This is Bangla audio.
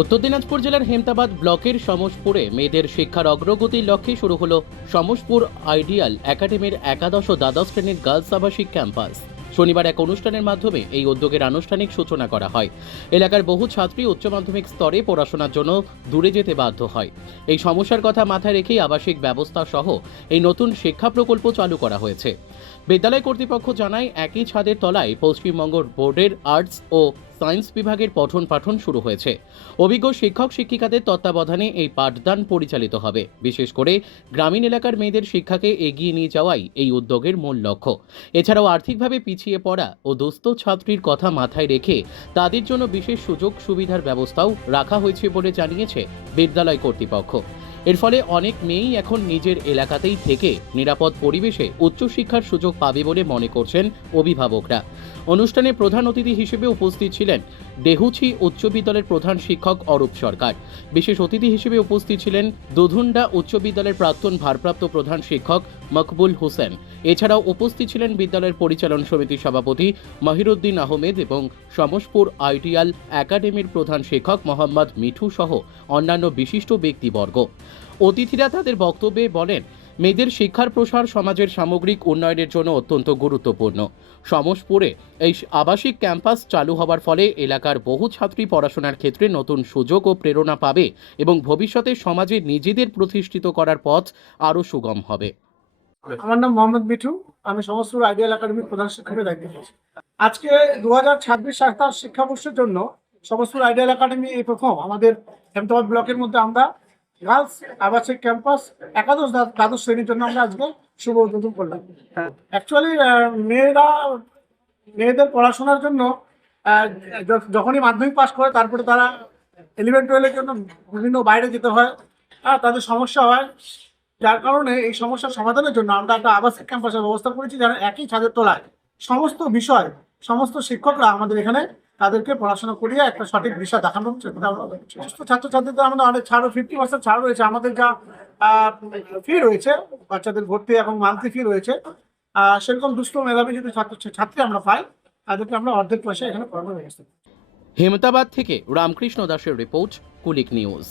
উত্তর দিনাজপুর জেলার হেমতাবাদ ব্লকের সমসপুরে মেয়েদের শিক্ষার অগ্রগতির লক্ষ্যে শুরু হলো সমসপুর আইডিয়াল একাডেমির একাদশ ও দ্বাদশ শ্রেণীর গার্লস আবাসিক ক্যাম্পাস। শনিবার এক অনুষ্ঠানের মাধ্যমে এই উদ্যোগের আনুষ্ঠানিক সূচনা করা হয়। এলাকার বহু ছাত্রী উচ্চ মাধ্যমিক স্তরে পড়াশোনার জন্য দূরে যেতে বাধ্য হয়। এই সমস্যার কথা মাথায় রেখেই আবাসিক ব্যবস্থা সহ এই নতুন শিক্ষা প্রকল্প চালু করা হয়েছে। বিদ্যালয় কর্তৃপক্ষ জানায়, একই ছাদের তলায় পশ্চিমবঙ্গ বোর্ডের আর্টস ও সায়েন্স বিভাগের পঠন পাঠন শুরু হয়েছে। অভিজ্ঞ শিক্ষক শিক্ষিকাদের তত্ত্বাবধানে এই পাঠদান পরিচালিত হবে। বিশেষ করে গ্রামীণ এলাকার মেয়েদের শিক্ষাকে এগিয়ে নিয়ে যাওয়াই এই উদ্যোগের মূল লক্ষ্য। এছাড়াও আর্থিকভাবে পিছিয়ে পড়া ও দুস্থ ছাত্রীর কথা মাথায় রেখে তাদের জন্য বিশেষ সুযোগ সুবিধার ব্যবস্থাও রাখা হয়েছে বলে জানিয়েছে বিদ্যালয় কর্তৃপক্ষ। এর ফলে অনেক মেয়েই এখন নিজের এলাকাতেই থেকে নিরাপদ পরিবেশে উচ্চশিক্ষার সুযোগ পাবে বলে মনে করছেন অভিভাবকরা। অনুষ্ঠানে প্রধান অতিথি হিসেবে উপস্থিত ছিলেন ডেহুচি উচ্চ বিদ্যালয়ের প্রধান শিক্ষক অরূপ সরকার। বিশেষ অতিথি হিসেবে উপস্থিত ছিলেন দুধুন্ডা উচ্চ বিদ্যালয়ের প্রাক্তন ভারপ্রাপ্ত প্রধান শিক্ষক মকবুল হোসেন। এছাড়াও উপস্থিত ছিলেন বিদ্যালয়ের পরিচালন সমিতির সভাপতি মহিরুদ্দিন আহমেদ এবং সমসপুর আইডিয়াল একাডেমির প্রধান শিক্ষক মোহাম্মদ মিঠু সহ অন্যান্য বিশিষ্ট ব্যক্তিবর্গ। অতিথিরা তাদের বক্তব্যে বলেন, মেয়েদের শিক্ষার প্রসার সমাজের সামগ্রিক উন্নয়নের জন্য অত্যন্ত গুরুত্বপূর্ণ। সমসপুরে এই আবাসিক ক্যাম্পাস চালু হওয়ার ফলে এলাকার বহু ছাত্রী পড়াশোনার ক্ষেত্রে নতুন সুযোগ ও প্রেরণা পাবে এবং ভবিষ্যতে সমাজে নিজেদের প্রতিষ্ঠিত করার পথ আরও সুগম হবে। আমার নাম মোহাম্মদ মিঠু, আমি সমসপুর আইডিয়াল একাডেমির প্রধান শিক্ষকের দায়িত্ব পেয়েছি। আজকে 2026-27 শিক্ষাবর্ষের জন্য সমসপুর আইডিয়াল একাডেমি এই প্রথম আমাদের হেমতাবাদ ব্লকের মধ্যে আমরা গার্লস আবাসিক ক্যাম্পাস একাদশ দ্বাদশ শ্রেণীর জন্য আমরা আজকে শুভ উদ্বোধন করলাম। অ্যাকচুয়ালি মেয়েদের পড়াশোনার জন্য যখনই মাধ্যমিক পাস করে তারপরে তারা 11-12-এর জন্য বিভিন্ন বাইরে যেতে হয়, তাদের সমস্যা হয়। যার কারণে এই সমস্যার সমাধানের জন্য আমরা একটা আবাসিক ক্যাম্পাসের ব্যবস্থা করেছি, যারা একই ছাদের তলায় সমস্ত বিষয় সমস্ত শিক্ষকরা আমাদের এখানে তাদেরকে পড়াশোনা করিয়ে একটা সঠিক বিষয় দেখানোর চেষ্টা করছি। সমস্ত ছাত্রছাত্রীদের আমাদের অনেক ছাড়ও 50% ছাড় রয়েছে। আমাদের যা ফি রয়েছে বাচ্চাদের ভর্তি এবং মান্থলি ফি রয়েছে, সেরকম দুস্থ মেধাবী যদি ছাত্রী আমরা পাই তাদেরকে আমরা অর্ধেক পয়সা এখানে পড়ানোর ব্যবস্থা। হেমতাবাদ থেকে রামকৃষ্ণ দাসের রিপোর্ট, কুলিক নিউজ।